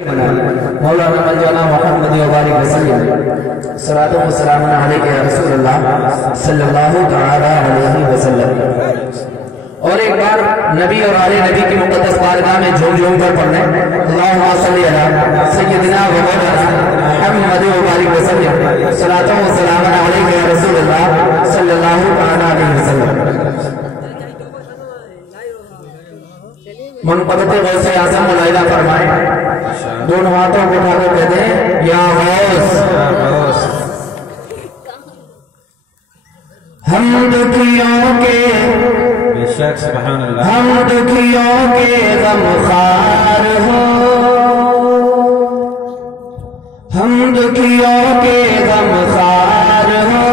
مولانا ملجانا محمد وبارک وسلم صلاۃ و سلام علیک یا رسول اللہ صلی اللہ تعالی علیہ وسلم۔ اور ایک بار نبی اور آل نبی کی مقدس بارگاہ میں جھوم جھوم کر پڑھنے اللہم صلی علی سیدنا و مولانا محمد وبارک وسلم صلاۃ و سلام علیک یا رسول اللہ صلی اللہ تعالی علیہ وسلم۔ منقبت غوث اعظم ملائدہ فرمائے، دونوں ہاتھوں کو اٹھا کر کہتے ہیں یا غوث ہم دکھیوں کے ہم دکھیوں کے غمخوار ہو، ہم دکھیوں کے غمخوار ہو،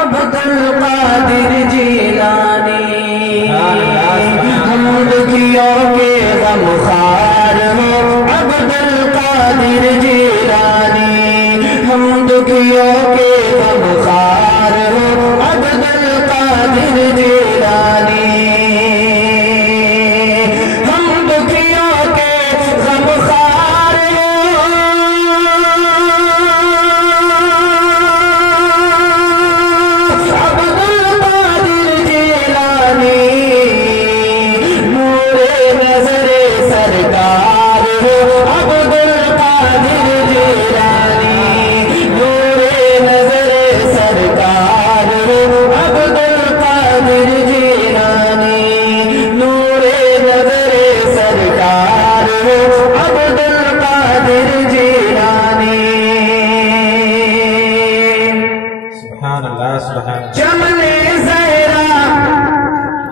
عبد القادر جیلانی ہم دکھیوں کے غمخوار ہو، عبد القادر جیلانی ہم دکھیوں کے غمخوار ہو، عبد القادر جیلانی ہم دکھیوں کے غمخوار ہو، عبد القادر جیلانی سرکار ہو، عبد القادر جیلانی نور نظر سرکار ہو، عبد القادر جیلانی نور نظر سرکار ہو، عبد القادر جیلانی۔ سبحان اللہ سبحان اللہ۔ چمن زہرا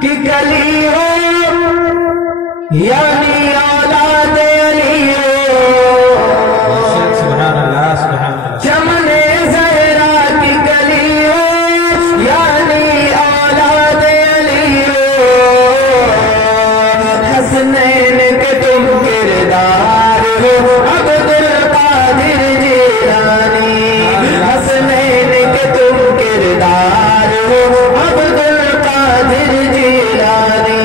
کی کلی ہو یعنی اولاد علی ہو، سبحان اللہ سبحان اللہ۔ چمن زہرا کی کلی ہو یعنی اولاد علی ہو، حسنین کے تم کردار ہو، عبد القادر جیلانی حسنین کے تم کردار ہو، عبد القادر جیلانی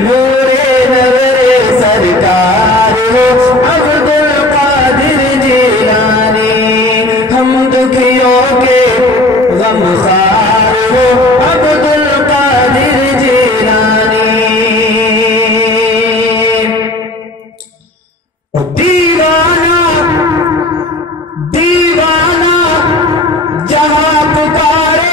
نور سرکار ہو، عبد القادر جیلانی ہم دکھیوں کے غمخوار ہو، عبد القادر جیلانی۔ دیوانہ دیوانہ جہاں پکارے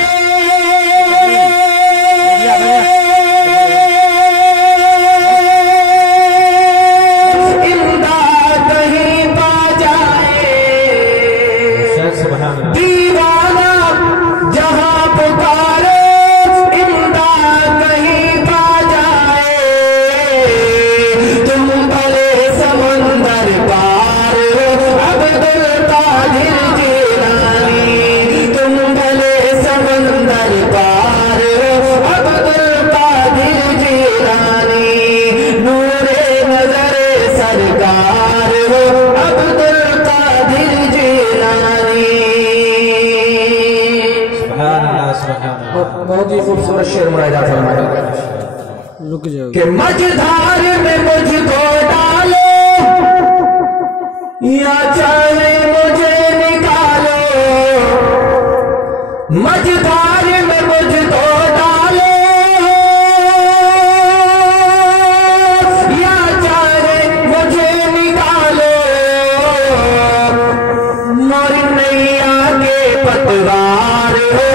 دیوانہ جہاں پکارے امداد کہیں پا جائے، تم بھلے سمندر پار ہو، عبد القادر جیلانی تم بھلے سمندر پار ہو، عبد القادر جیلانی نور نظر سرکار ہو، عبد القادر جیلانی۔ بہت ہی خوبصورت شعر ملاحظہ فرمایا کہ مجھدھار میں مجھ کو ڈالو یا چاہے مجھے نکالو، مجھدھار میں مجھ کو ڈالو یا چاہے مجھے نکالو، مور نیا کے پتوار ہو،